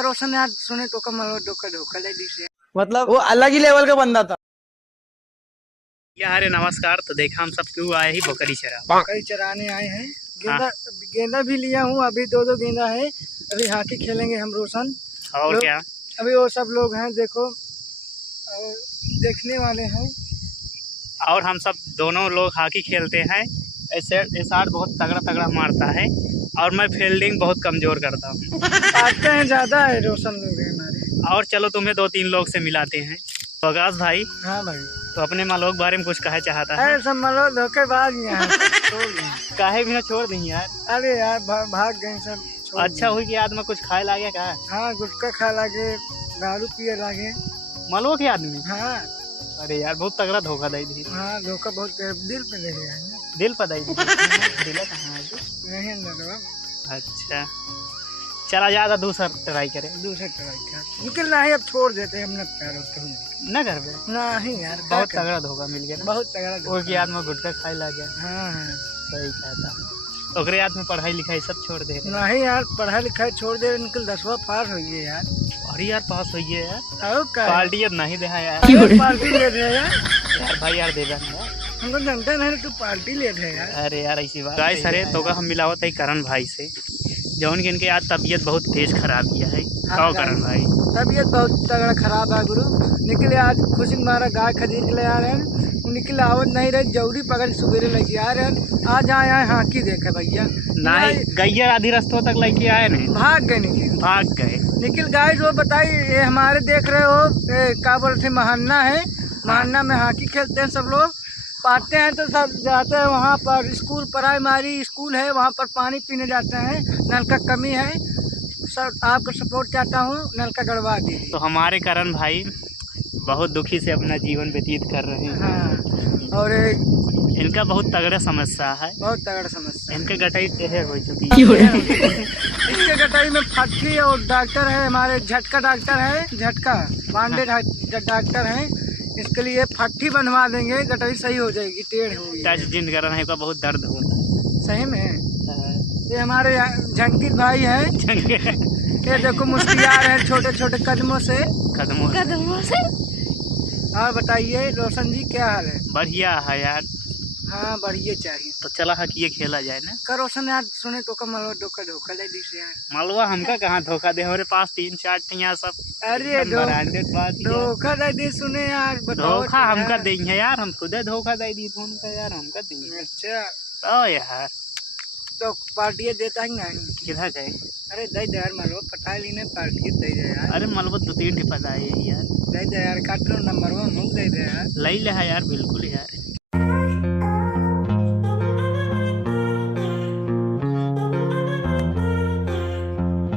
रोशन यार सुने तो कमल धोखा धोखा दे दी से, मतलब वो अलग ही लेवल का बंदा था यार नमस्कार। तो देखा हम सब क्यों आए ही बकरी चरा, बकरी चराने आए हैं। गेंदा गेंदा भी लिया हूँ, अभी दो गेंदा है। अभी हॉकी खेलेंगे हम रोशन और क्या। अभी वो सब लोग हैं देखो, और देखने वाले हैं। और हम सब दोनों लोग हॉकी खेलते हैं। ऐसे एसार बहुत तगड़ा तगड़ा मारता है और मैं फील्डिंग बहुत कमज़ोर करता हूँ। आते हैं ज़्यादा है, रोशन लोग हैं हमारे। और चलो तुम्हें 2-3 लोग से मिलाते हैं। तो आकाश भाई, हाँ भाई, तो अपने मालोक के बारे में कुछ कहे चाहता है? सब मालो धोखेबाज यहाँ छोड़ दें। काहे भी ना छोड़ दी यार। अरे यार भाग गए सब, छोड़ अच्छा दें। हुई कि आदमी कुछ खाए लागे का। हाँ, गुटखा खा लागे, दारू पिए लागे। मालूम के आदमी। हाँ अरे यार बहुत तगड़ा धोखा दे दी। हाँ, धोखा बहुत दिल पे ले गया है। दिल पर दे दी। दिल कहाँ है? नहीं अंदर। अच्छा चला जाएगा, दूसरा ट्राई करें। दूसरा ट्राई कर निकलना है, अब छोड़ देते हैं हम ना, प्यार होते हैं ना घर पे। नहीं यार, बहुत तगड़ा धोखा मिल गया ना। बहुत तगड़ा वो की याद में गुटखा खाए लग गया। हाँ हाँ, सही कहता। ओकरे याद में पढ़ाई लिखाई सब छोड़ दे। नहीं यार, पढ़ाई लिखाई छोड़ दे, निकल 10वां पास हो गए यार। अरे यार पास हो गए यार। और क्या पार्टी यार नहीं दे यार। पार्टी ले रहे हैं यार। यार भाई यार दे देना। हमको जानते नहीं, तू पार्टी ले रहे हैं यार। अरे यार ऐसी बात गाइस। अरे तो का हम मिलावत है करण भाई से, जौन की इनके आज तबीयत बहुत तेज खराब किया है। हाँ, करण भाई तबीयत बहुत तगड़ा खराब है गुरु। निकले आज खुशी मारा गाय खरीद के ले आ रहे हैं, निकले आवत नहीं रहे, जौरी पकड़ सवेरे लेके आ रहे हैं। आज आए हॉकी देखे भैया। नहीं गैया आधी रास्तों तक लेके आए नहीं, भाग गए निखिल, भाग गए। निखिल गाइस वो बताई, ये हमारे देख रहे हो क्या बोलते महाना है, महाना में हॉकी खेलते हैं सब लोग। पाते हैं तो सब जाते हैं वहाँ पर, स्कूल प्राइमरी स्कूल है वहाँ पर, पानी पीने जाते हैं। नल का कमी है, सब आपको सपोर्ट चाहता हूँ, नल का गड़वा दीजिए। तो हमारे करण भाई बहुत दुखी से अपना जीवन व्यतीत कर रहे हैं। हाँ, और इनका बहुत तगड़ा समस्या है, बहुत तगड़ा समस्या। इनके गटाई टेढ़ हो चुकी है। इसके गटाई में फटकी, और डॉक्टर है हमारे, झटका डॉक्टर है, झटका पांडे डॉक्टर है, इसके लिए फट्टी बनवा देंगे, गटाई सही हो जाएगी, टेढ़ होगी। टच जिन करण है का बहुत दर्द होता है सही में। ये हमारे झंकित भाई है, ये देखो मुस्तियार है छोटे छोटे कदमों से। कदमों से। और बताइए रोशन जी, क्या हाल है? बढ़िया है यार। हाँ, बढ़िया चाहिए। तो चला है कि ये खेला जाए ना। का रोशन यार सुने तो कमल धोखा धोखा दे दी से यार। मालवा हमका कहाँ धोखा दे, हमारे पास 3-4 टिया सब। अरे ब्रांडेड बात धोखा दे दी सुने यार, बताओ। धोखा हमका देंगे यार, हम खुद धोखा दे दी तो उनका यार हमका देंगे। अच्छा तो यार तो पार्टी देता है नहीं? किधर गए? अरे दे दे यार, मालवा पटा ली ने, पार्टी दे दे यार। अरे मालवा 2-3 टिपा आए यार। दे दे यार, काट लो नंबर 1 दे दे यार। ले ले है यार, बिल्कुल यार।